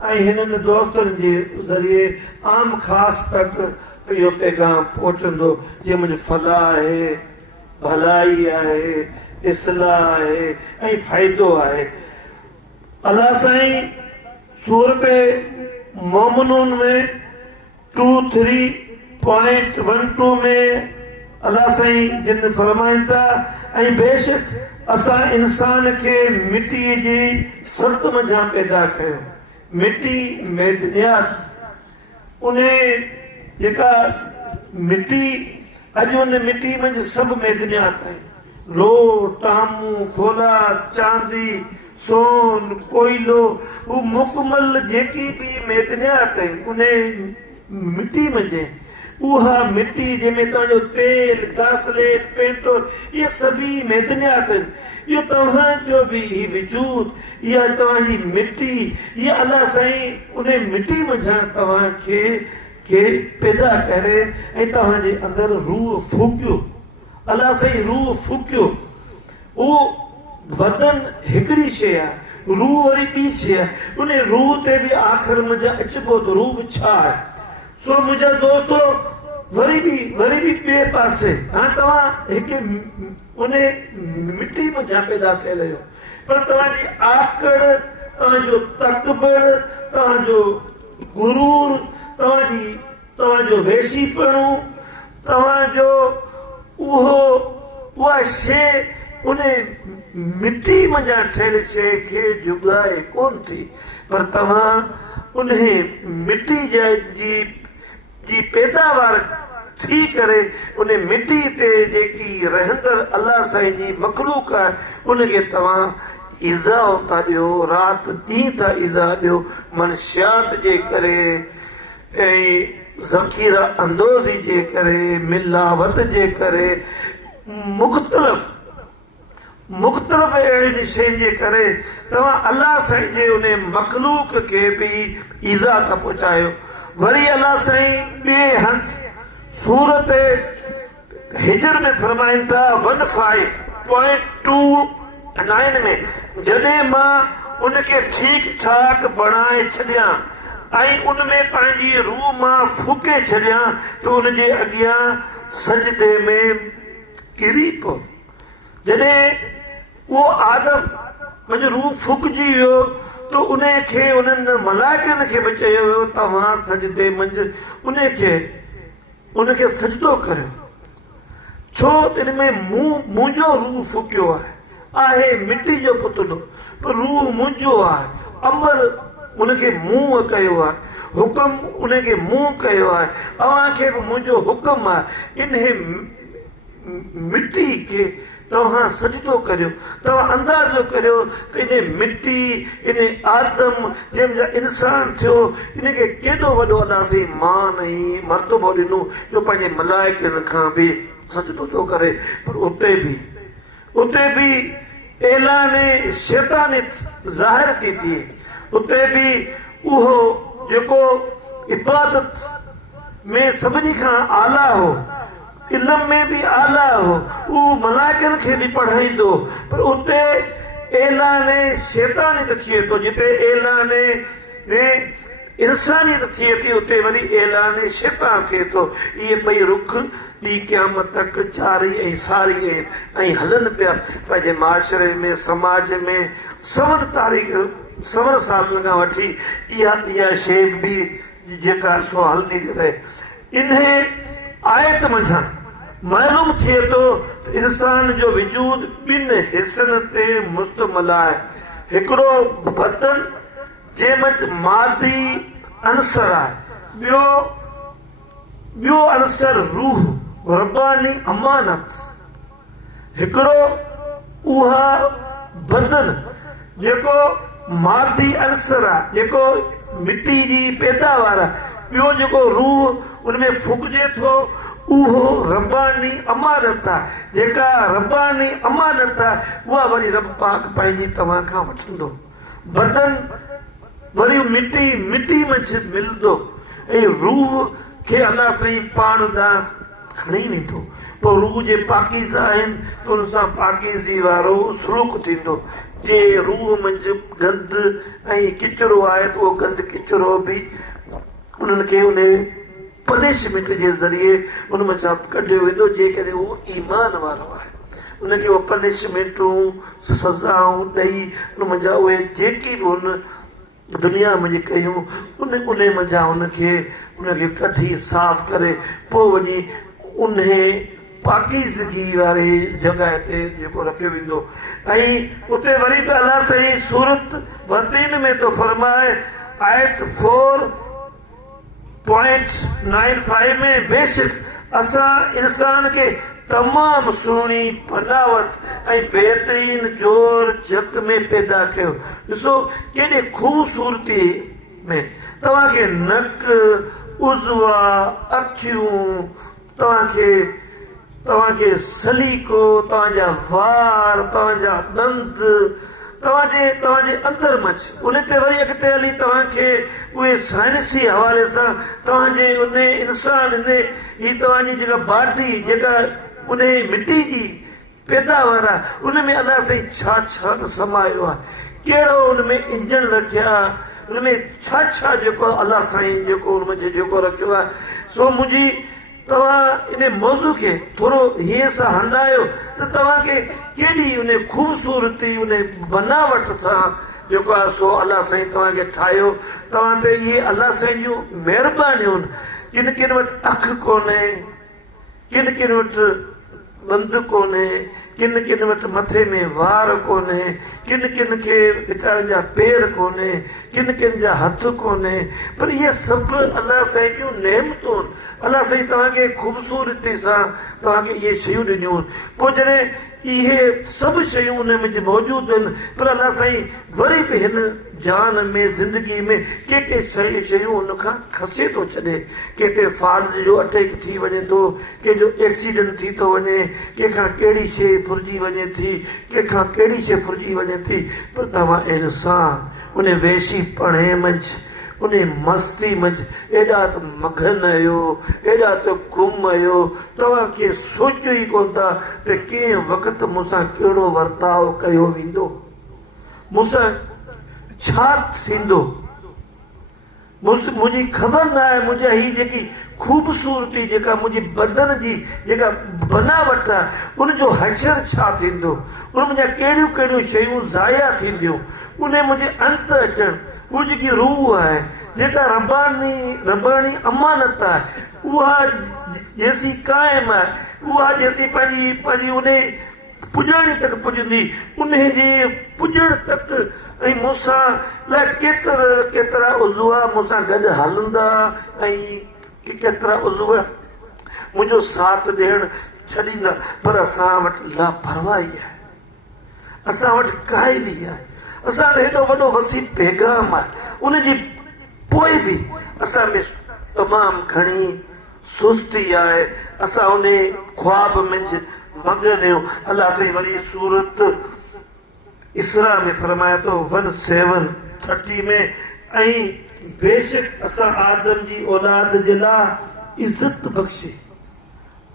हिननि दोस्तनि जे ज़रिए आम ख़ास तक इहो पैगाम पहुचंदो जे मुंहिंजो फलाह आहे, भलाई आहे, इस्लाह आहे ऐं फ़ाइदो आहे। अलाह साईं सूरत मोमिनून में 23.12 में अलाह साईं जिन फरमाइनि था ऐं बेशक असां इंसान खे मिटीअ जी सत मझां पैदा कयो। मिटी मैदनियात उन जेका मिटी अॼु उन मिटी मंझि सभु मैदनियात आहिनि। लो, टामू, खोला, चांदी, सोन, कोयलो, वो मुकमल जेकी भी मैदनियात आहिनि उन मिटी मंझि उहा मिटी जंहिंमें तव्हांजो तेल, घासलेट, पेट्रोल इहे सभी मैदनियात आहिनि। इहो तव्हांजो बि वजूद, इहा तव्हांजी मिटी, इहा अलाह साईं उन मिटी मंझां तव्हांखे पैदा करे ऐं तव्हांजे अंदरि रूह फूकियो। अलाह साईं रूह फूकियो। उहो बदन हिकिड़ी शइ आहे, रूह वरी ॿी शइ आहे। उन रूह ते बि आख़िर मुंहिंजा अचिबो त रूह छा आहे। सो मुंहिंजा दोस्तो वरी बि ॿिए पासे हाणे तव्हां हिकु उन मिटी मझां पैदा थियल आहियो, पर तव्हांजी आकड़, तव्हांजो तकबर, तव्हांजो गुरूर, तव्हांजो वेशीपणो, तव्हांजो उहा शइ उन मिटी मझां ठहियल शइ खे जुगाए कोन थी, पर तव्हां उन मिटी जी पैदावार थी करे उन मिटी ते जेकी रहंदड़ अलाह साईं जी मखलूक आहे उनखे तव्हां इज़ा था ॾियो, राति ॾींहं था इज़ा ॾियो। मनशियात जे करे ऐं ज़ख़ीरा अंदोज़ी जे करे, मिलावत जे करे, मुख़्तलिफ़ अहिड़ियुनि शयुनि जे करे तव्हां अलाह साईं जे उन मखलूक खे बि इज़ा था पहुचायो। वरी अलाह साईं ॿिए हंधि सूरत हिजर में फरमाइनि था 15.29 में, जॾहिं मां उनखे ठीक ठाक बणाए छॾियां ऐं उनमें पंहिंजी रूह मां फूके छॾियां त उनजे अॻियां सजदे में किरी पियो। जॾहिं उहो आदम मुंहिंजो रूह फूकजी वियो त उन्हनि मलाइकनि खे बि चयो वियो तव्हां सजदे मंझि उनखे सजदो करियो, छो इन में मुंहिंजो रूह फूकियो आहे मिटी जो पुतलो, पर रूह मुंहिंजो आहे। अमर उनखे मुंहुं कयो आहे, हुकुम उनखे मुंहुं कयो आहे, अव्हांखे बि मुंहिंजो हुकुम आहे। इन मिटी खे तव्हां सजदो करियो। तव्हां अंदाज़ो करियो त इन मिटी, इन आदम जंहिंजा इंसान थियो, इनखे केॾो वॾो अलाह साईं मान ऐं मर्तबो ॾिनो जो पंहिंजे मलाइकनि खां बि सजदो थो करे। पर उते बि ऐलान शैतान ज़ाहिर थी थिए, उते बि उहो जेको इबादत में सभिनी खां आला हो, इल्म में भी आला हो, वो मलाइकनि खे भी पढ़ाईंदो, पर उते ऐलान शैतानियत थिए थो। जिते ऐलान इंसानियत थिए थी उते वरी ऐलान शैतान थिए थो। इहे ॿई रुख ॾी क़यामत तक जारी ऐं सारी आहिनि ऐं हलनि पिया पंहिंजे माशरे में, समाज में। 7 सालनि खां वठी इहा शइ बि जेका सो हलंदी रहे। इन आयत मझां मालूम थिए थो त इंसान जो वजूद 2 हिसनि ते मुश्तमिल आहे। हिकिड़ो बदन जंहिं मंझि मादी अंसर आहे, ॿियो अंसर रूह रब्बानी अमानत। हिकिड़ो उहा बदन जेको मादी अंसर आहे, जेको मिटी जी पैदावार आहे, ॿियो जेको रूह उनमें फुकजे थो उहो रब्बानी अमानत आहे। जेका रब्बानी अमानत आहे उहा वरी रब पाक पंहिंजी तव्हां खां वठंदो। बदन वरी मिटी मंझि मिलंदो ऐं रूह खे अलाह साईं पाण ॾांहुं खणी वेंदो। पोइ रूह जे पाकीज़ा आहिनि त उन सां पाकीज़ी वारो सलूक थींदो। जे रूह मंझि गंद ऐं किचिरो आहे त उहो गंद किचिरो बि उन्हनि खे उन पनिशमेंट जे ज़रिए उन मथां कढियो वेंदो जेकॾहिं उहो ईमान वारो आहे। उनखे उहे पनिशमेंटूं सज़ाऊं ॾेई उन मंझां उहे जेकी बि हुन दुनिया में कयूं उन मंझां उनखे कढी साफ़ करे पोइ वञी उन पाकीज़गी वारी जॻह ते जेको रखियो वेंदो। ऐं उते वरी बि अलाह साईं सूरत वतीन में थो फरमाए आयत 4.95 में बेशक असां इंसान खे तमामु सुहिणी बनावट ऐं बहितरीन जोर जग में पैदा कयो। ॾिसो केॾे ख़ूबसूरती में तव्हांखे नक उज़वा अखियूं तव्हांखे सलीको तव्हांजा वार तव्हांजा ॾंद तव्हांजे अंदर मच उन ते वरी अॻिते हली तव्हांखे उहे साइंसी हवाले सां तव्हांजे उन इंसान ही तव्हांजी जेका बॉडी जेका उन मिटी जी पैदावार आहे उन में अलाह साईं छा छा समायो आहे, कहिड़ो उन में इंजन रखिया, उन में छा छा जेको अलाह साईं जेको उन में जेको रखियो आहे। सो मुंहिंजी तव्हां इन मौज़ू खे थोरो हीअं सां हंडायो त तव्हांखे केॾी उन ख़ूबसूरती उन बनावट सां जेको आहे सो अलाह साईं तव्हांखे ठाहियो। तव्हां ते इहे अलाह साईं जूं महिरबानियूं आहिनि। किन किन वटि अखि कोन्हे, किन किन वटि ॾंद कोन्हे, किन किन वटि मथे में वार कोन्हे, किन किन खे वीचारनि जा पेर कोन्हे, किन किन जा हथ कोन्हे, पर इहे सभु अलाह साईं जूं नेमतूं आहिनि। अलाह साईं तव्हांखे ख़ूबसूरती सां तव्हांखे इहे शयूं ॾिनियूं आहिनि। पोइ जॾहिं इहे सभु शयूं उन में मौजूदु आहिनि पर अलाह साईं वरी बि हिन जान में ज़िंदगी में के शयूं उन खां खसे थो छॾे। कंहिंखे फाल्ज जो अटैक थी वञे थो, कंहिंजो एक्सीडेंट थी थो वञे, कंहिंखां कहिड़ी शइ फुरिजी वञे थी, कंहिंखां कहिड़ी शइ फुरिजी वञे थी, पर तव्हां इंसान उन वेशी पढ़े मंझि उन मस्ती मंझि एॾा त मगन आहियो, एॾा त गुम आहियो, तव्हांखे सोचियो ई कोन था त कंहिं वक़्तु मूंसां कहिड़ो वर्ताव कयो वेंदो, मूंसां छा थींदो, मुंहिंजी ख़बर न आहे। मुंहिंजा ही जेकी ख़ूबसूरती जेका मुंहिंजी बदन जी जेका बनावट आहे उनजो हशर छा थींदो, उन मुंहिंजा कहिड़ियूं कहिड़ियूं शयूं ज़ाया थींदियूं, उन मुंहिंजे अंत अचनि। उहा जेकी रूह आहे जेका रबानी अमानत आहे उहा जेसी क़ाइमु आहे, उहा जेसी पंहिंजी उन पुॼाणी तक पुॼंदी, उन जे पुॼण तक ऐं मूंसां अलाए केतिरा उज़ू मूंसां गॾु हलंदा ऐं केतिरा उज़ू मुंहिंजो साथ ॾियणु छॾींदा, पर असां वटि लापरवाही आहे, असां वटि काइली आहे, असां वटि हेॾो वॾो वसी पैगाम आहे, उनजी पोइ बि असां में तमामु घणी सुस्ती आहे। असां उन ख्वाब में मगन आहियूं। अलाह साईं वरी सूरत इसरा में फरमाए थो 1730 में ऐं बेशक असां आदम जी औलाद जे लाइ इज़त बख़्शी,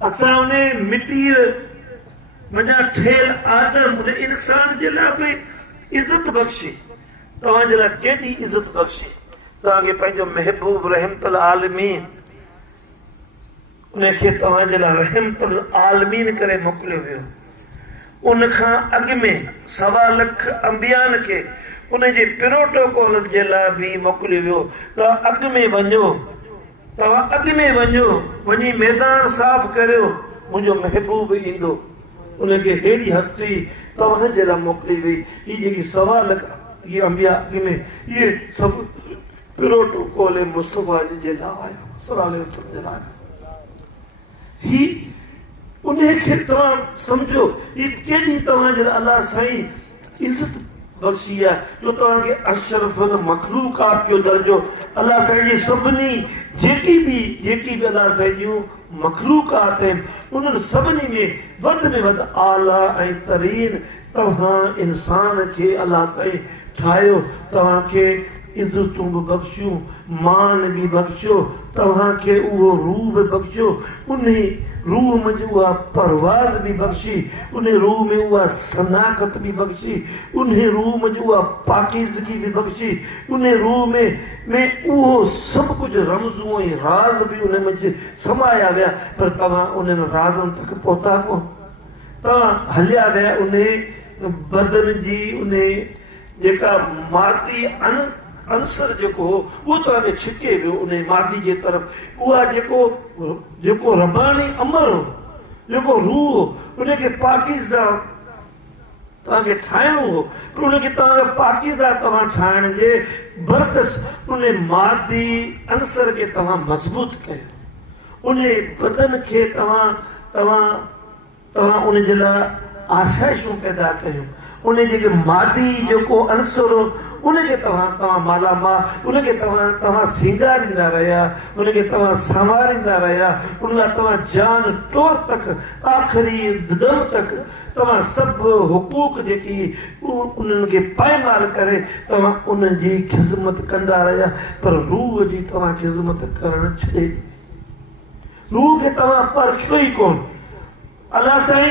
असां उन मिटीअ मंझां ठहियल आदम उन इंसान जे लाइ बि इज़त बख़्शी। तव्हांजे लाइ केॾी इज़त बख़्शी, तव्हांखे पंहिंजो महबूब रहमतुल आलमीन उनखे तव्हांजे लाइ रहमतुल आलमीन करे मोकिलियो वियो। उन खां अॻु में 1.25 लख अंबियान खे उनजे प्रोटोकॉल जे लाइ बि मोकिलियो वियो। तव्हां अॻु में वञो, वञी मैदान साफ़ करियो, मुंहिंजो महबूब ईंदो। उनखे हेड़ी हस्ती तव्हांजे लाइ मोकिली वई। हीअ जेकी 1.25 लख इहे अंबिया अॻु में इहे सभु प्रोटोकॉल मुस्तफ़ा जे लाइ आया सल्लल्लाहु अलैहि वसल्लम जे लाइ। ही उनखे तव्हां सम्झो ही केॾी तव्हांजे लाइ अलाह साईं इज़त बख़्शी आहे जो तव्हांखे अशरफुल मखलूक़ात जो दर्जो अलाह साईं जी सभिनी जेकी बि अलाह साईं जूं मखलूक़ात आहिनि उन्हनि सभिनी में वधि आला ऐं तरीन तव्हां इंसान खे अलाह साईं ठाहियो। तव्हांखे इज़तूं बि बख़्शियूं, मान बि बख़्शियो, तव्हांखे उहो रूह बि बख़्शियो, उन रूह मंझि उहा परवाज़ बि बख़्शी, उन रूह में उहा सनाख़त बि बख़्शी, उन रूह मंझि उहा पाकीज़गी बि बख़्शी, उन रूह में उहो सभु कुझु रमज़ूं ऐं राज़ बि उन मंझि समाया विया। पर तव्हां उन्हनि राज़नि तक पहुता कोन, तव्हां हलिया विया उन बदन जी उन जेका मादी अंसर जेको हो उहो तव्हांखे छिके वियो उन मादी जे तरफ़। उहा जेको रबानी अमर हो, जेको रूह हो, उनखे पाकीज़ा तव्हांखे ठाहिणो हो, पर उनखे तव्हां पाकीज़ा तव्हां ठाहिण जे बरकस उन मादी अंसर खे तव्हां मज़बूत कयो, उन बदन खे तव्हां उन जे लाइ आशाइशूं पैदा कयूं, उन जेके मादी जेको अंसर हो उनखे तव्हां मालामाल, उनखे तव्हां सींगारींदा रहिया, उनखे तव्हां संवारींदा रहिया, उन लाइ तव्हां जान तौर तक आख़िरी दम तक तव्हां सभु हुकूक जेकी उन्हनि खे पायमाल करे तव्हां उन्हनि जी ख़िदमत कंदा रहिया। पर रूह जी तव्हां ख़िदमत करणु छॾे, रूह खे तव्हां परखियो ई कोन। अलाह साईं